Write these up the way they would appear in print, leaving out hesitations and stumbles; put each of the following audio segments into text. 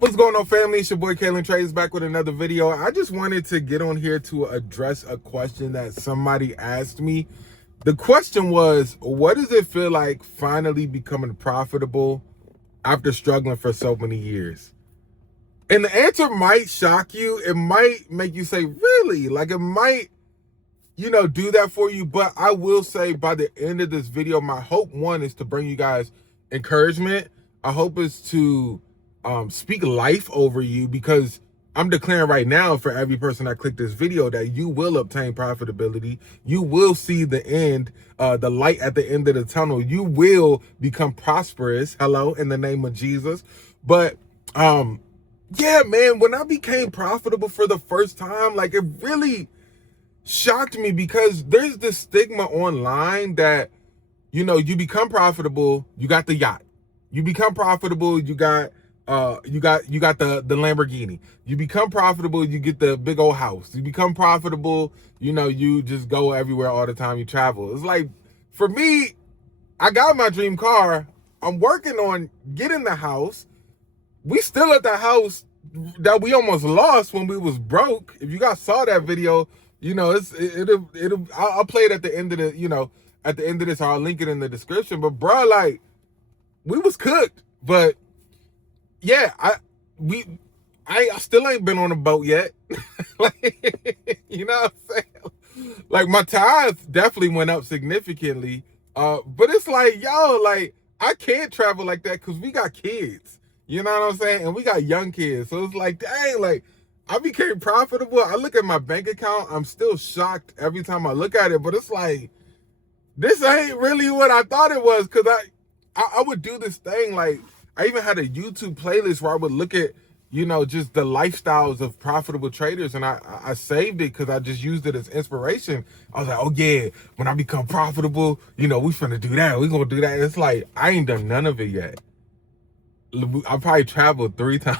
What's going on, family? It's your boy Kalin Trades back with another video. I just wanted to get on here to address a question that somebody asked me. The question was, what does it feel like finally becoming profitable after struggling for so many years? And the answer might shock you. It might make you say, really? Like, it might, do that for you. But I will say, by the end of this video, my hope, one, is to bring you guys encouragement. I hope is to speak life over you, because I'm declaring right now for every person that clicked this video that you will obtain profitability. You will see the end, the light at the end of the tunnel. You will become prosperous. Hello, in the name of Jesus. But yeah, man, when I became profitable for the first time, like, it really shocked me, because there's this stigma online that, you become profitable, you got the yacht. You become profitable, you got the Lamborghini. You become profitable, you get the big old house. You become profitable, you just go everywhere all the time, you travel. It's like, for me, I got my dream car. I'm working on getting the house. We still at the house that we almost lost when we was broke. If you guys saw that video, I'll play it at the end of the, at the end of this. I'll link it in the description. But bro, like, we was cooked. But yeah, I still ain't been on a boat yet. Like, you know what I'm saying? Like, my tithes definitely went up significantly. But it's like, yo, like, I can't travel like that because we got kids. You know what I'm saying? And we got young kids. So it's like, dang, like, I became profitable. I look at my bank account. I'm still shocked every time I look at it. But it's like, this ain't really what I thought it was. Because I would do this thing, like, I even had a YouTube playlist where I would look at, just the lifestyles of profitable traders. And I saved it because I just used it as inspiration. I was like, oh yeah, when I become profitable, we finna do that. We gonna do that. It's like, I ain't done none of it yet. I probably traveled 3 times.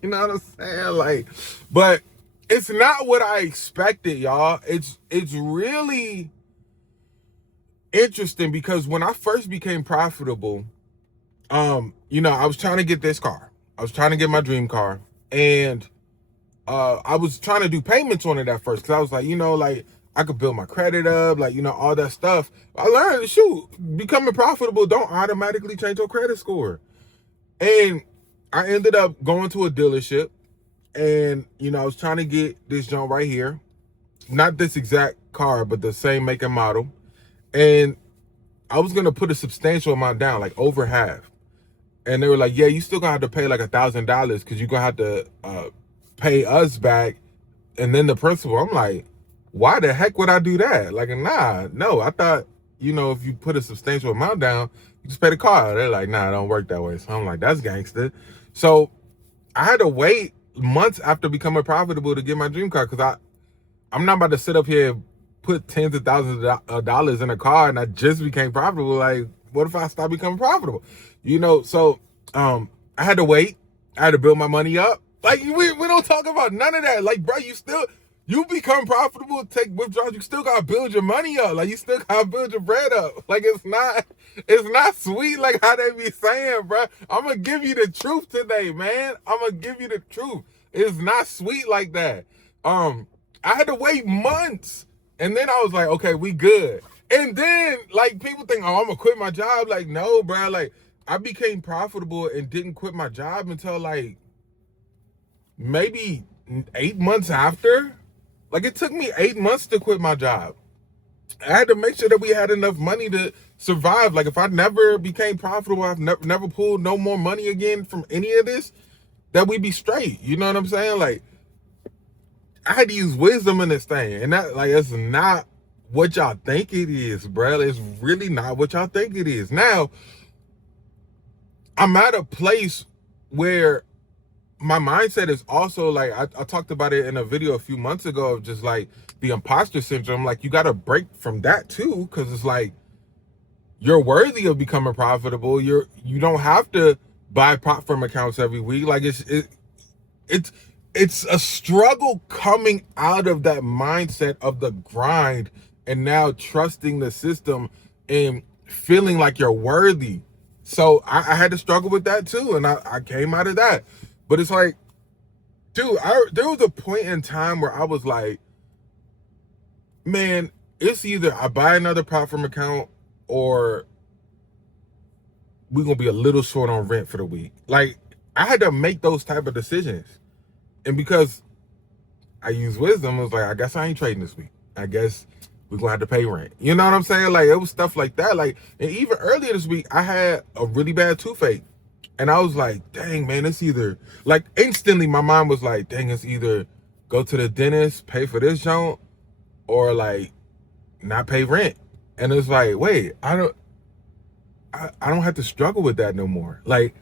You know what I'm saying? Like, but it's not what I expected, y'all. It's really interesting, because when I first became profitable, I was trying to get this car. I was trying to get my dream car. And I was trying to do payments on it at first, because I was like, like, I could build my credit up, like, all that stuff. I learned, shoot, becoming profitable don't automatically change your credit score. And I ended up going to a dealership, and, I was trying to get this junk right here. Not this exact car, but the same make and model. And I was going to put a substantial amount down, like over half. And they were like, yeah, you still going to have to pay like $1,000 because you're going to have to pay us back. And then the principal, I'm like, why the heck would I do that? Like, no, I thought, if you put a substantial amount down, you just pay the car. They're like, nah, it don't work that way. So I'm like, that's gangster. So I had to wait months after becoming profitable to get my dream car, because I'm not about to sit up here and put tens of thousands of dollars in a car and I just became profitable. Like, what if I stop becoming profitable? So I had to wait. I had to build my money up. Like, we don't talk about none of that. Like, bro, you become profitable, take withdrawals, you still gotta build your money up. Like, you still gotta build your bread up. Like, it's not sweet like how they be saying, bro. I'm gonna give you the truth today, man. I'm gonna give you the truth. It's not sweet like that. I had to wait months, and then I was like, okay, we good. And then, like, people think, oh, I'm gonna quit my job. Like, no, bro. Like, I became profitable and didn't quit my job until, like, maybe 8 months after. Like, it took me 8 months to quit my job. I had to make sure that we had enough money to survive. Like, if I never became profitable, I've never pulled no more money again from any of this, that we'd be straight. You know what I'm saying? Like, I had to use wisdom in this thing. And that, like, it's not what y'all think it is, bro. It's really not what y'all think it is. Now, I'm at a place where my mindset is also, like, I talked about it in a video a few months ago, of just like the imposter syndrome. Like, you got to break from that too, because it's like, you're worthy of becoming profitable. You don't have to buy prop firm accounts every week. Like, it's a struggle coming out of that mindset of the grind, and now trusting the system and feeling like you're worthy. So I had to struggle with that too, and I came out of that. But it's like, dude, there was a point in time where I was like, man, it's either I buy another prop firm account or we're gonna be a little short on rent for the week. Like, I had to make those type of decisions. And because I use wisdom, I was like, I guess I ain't trading this week. I guess we're gonna have to pay rent. You know what I'm saying? Like, it was stuff like that. Like, and even earlier this week, I had a really bad toothache. And I was like, dang, man, it's either, like, instantly my mind was like, dang, it's either go to the dentist, pay for this junk, or like not pay rent. And it's like, wait, I don't have to struggle with that no more. Like,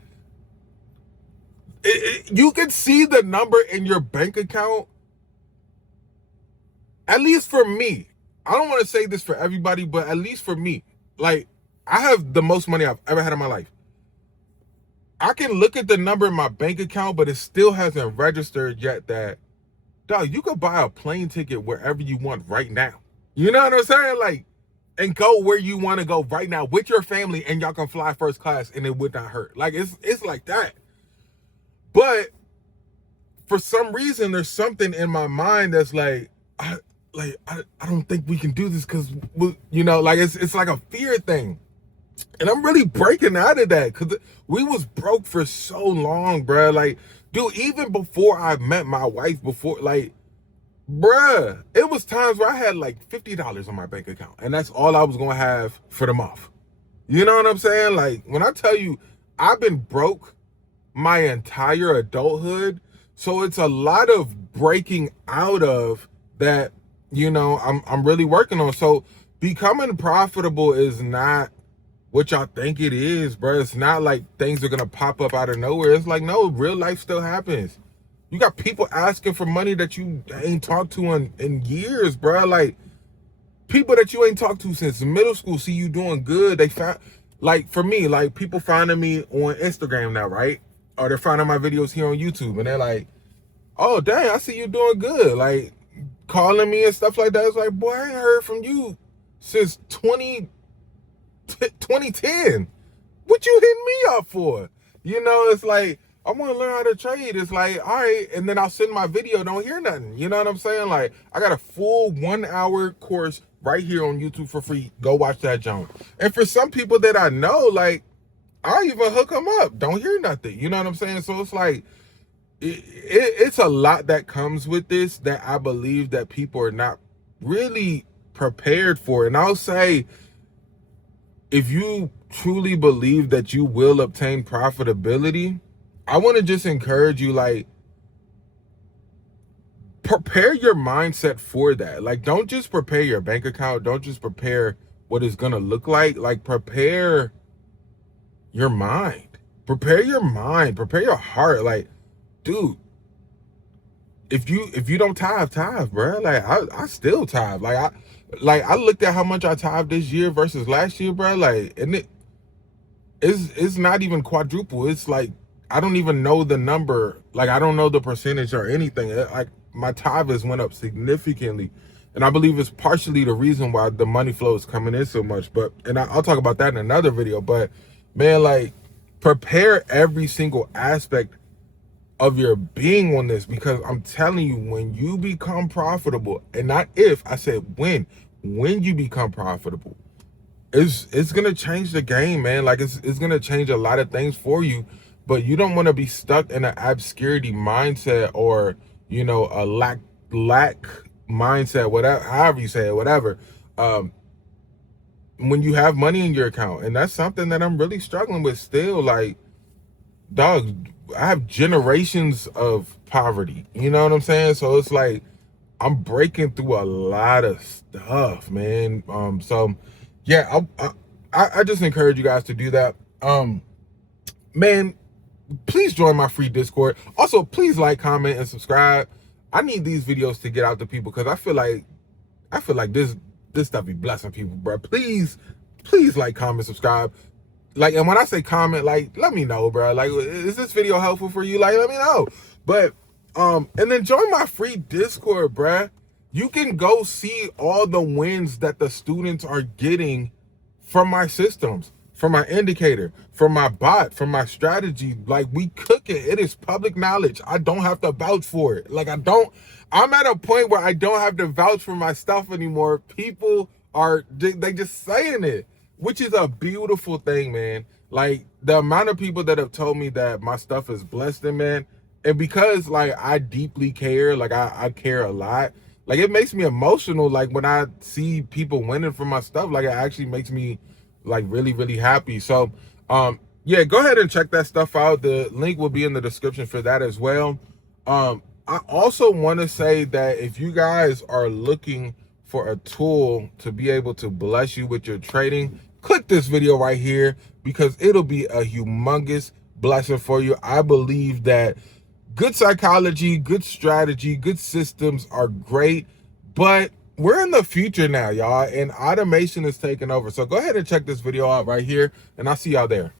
you can see the number in your bank account. At least for me, I don't want to say this for everybody, but at least for me, like, I have the most money I've ever had in my life. I can look at the number in my bank account, but it still hasn't registered yet that, dog, you could buy a plane ticket wherever you want right now. You know what I'm saying? Like, and go where you want to go right now with your family, and y'all can fly first class and it would not hurt. Like, it's like that. But for some reason, there's something in my mind that's like, I don't think we can do this because, you know, like, it's like a fear thing. And I'm really breaking out of that because we was broke for so long, bruh. Like, dude, even before I met my wife, like, bruh, it was times where I had like $50 on my bank account, and that's all I was gonna have for the month. You know what I'm saying? Like, when I tell you, I've been broke my entire adulthood, so it's a lot of breaking out of that. You know, I'm really working on. So becoming profitable is not what y'all think it is, bro. It's not like things are gonna pop up out of nowhere. It's like, no, real life still happens. You got people asking for money that you ain't talked to in years, bro. Like, people that you ain't talked to since middle school see you doing good. They found, like, for me, like, people finding me on Instagram now, right? Or they're finding my videos here on YouTube, and they're like, oh, dang, I see you doing good. Like, calling me and stuff like that. It's like, boy, I ain't heard from you since 2010. What you hitting me up for? You know, it's like, I want to learn how to trade. It's like, all right, and then I'll send my video, don't hear nothing. You know what I'm saying? Like, I got a full 1 hour course right here on YouTube for free. Go watch that junk. And for some people that I know, like, I'll even hook them up. Don't hear nothing. You know what I'm saying? So it's like, it's a lot that comes with this that I believe that people are not really prepared for. And I'll say, if you truly believe that you will obtain profitability, I want to just encourage you, like, prepare your mindset for that. Like, don't just prepare your bank account. Don't just prepare what it's going to look like. Like, prepare your mind. Prepare your mind. Prepare your heart. Like, dude, if you don't tithe, bro. Like, I still tithe. Like, I looked at how much I tithe this year versus last year, bro. Like, and it's not even quadruple. It's like, I don't even know the number. Like, I don't know the percentage or anything. Like, my tithes went up significantly, and I believe it's partially the reason why the money flow is coming in so much. But, and I'll talk about that in another video. But, man, like, prepare every single aspect of your being on this, because I'm telling you, when you become profitable, and not if, I said when you become profitable, it's gonna change the game, man. Like, it's gonna change a lot of things for you. But you don't want to be stuck in an obscurity mindset, or, you know, a lack mindset, whatever, however you say it, whatever. When you have money in your account, and that's something that I'm really struggling with still. Like, dog, I have generations of poverty. You know what I'm saying? So it's like, I'm breaking through a lot of stuff, man. So yeah, I just encourage you guys to do that. Man, please join my free Discord. Also, please like, comment, and subscribe. I need these videos to get out to people, because I feel like this stuff be blessing people, bro. Please like, comment, subscribe. Like, and when I say comment, like, let me know, bro. Like, is this video helpful for you? Like, let me know. But and then join my free Discord, bro. You can go see all the wins that the students are getting from my systems. from my indicator, from my bot, from my strategy. Like, we cook it. It is public knowledge. I don't have to vouch for it. Like, I'm at a point where I don't have to vouch for my stuff anymore. People they just saying it, which is a beautiful thing, man. Like, the amount of people that have told me that my stuff is blessed, and man, and because like I deeply care, like I care a lot, like it makes me emotional. Like when I see people winning from my stuff, like it actually makes me like really, really happy. So yeah, go ahead and check that stuff out. The link will be in the description for that as well. I also want to say that if you guys are looking for a tool to be able to bless you with your trading, click this video right here, because it'll be a humongous blessing for you. I believe that good psychology, good strategy, good systems are great, but we're in the future now, y'all, and automation is taking over. So go ahead and check this video out right here, and I'll see y'all there.